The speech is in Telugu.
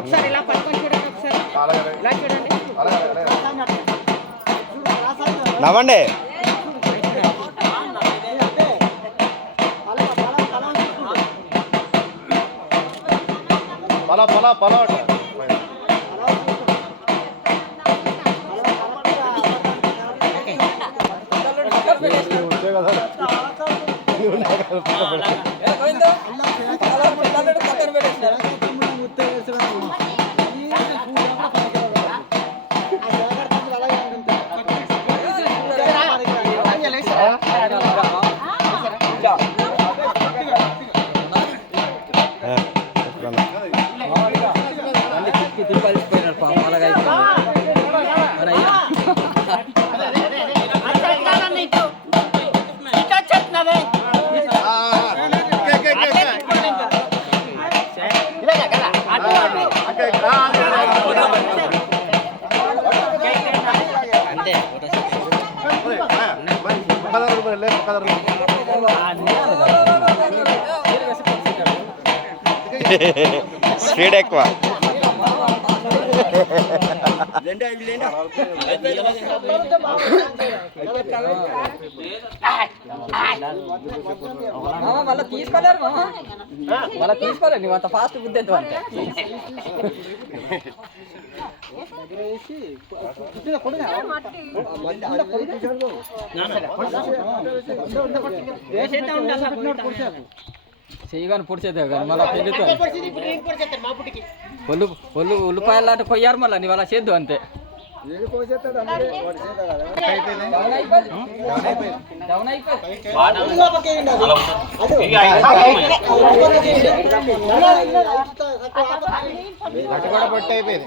ఒకసారి ఇలా పట్టుకొని చూడండి, ఒకసారి ఇలా చూడండి, నవ్వండి. పలా పలా పలా స్పీడ్ ఎక్కువ. మళ్ళీ తీసుకోలేరు, మళ్ళీ తీసుకోలేరు. నువ్వు అంత ఫాస్ట్ బుద్ధి ఎంత అంటే చేయగాని పొడిచేదే కానీ మళ్ళీ పెళ్ళితో ఉల్లిపాయలు అటు కొయ్యారు, మళ్ళీ నీ వాళ్ళ చేద్దు అంతే. అయిపోయింది.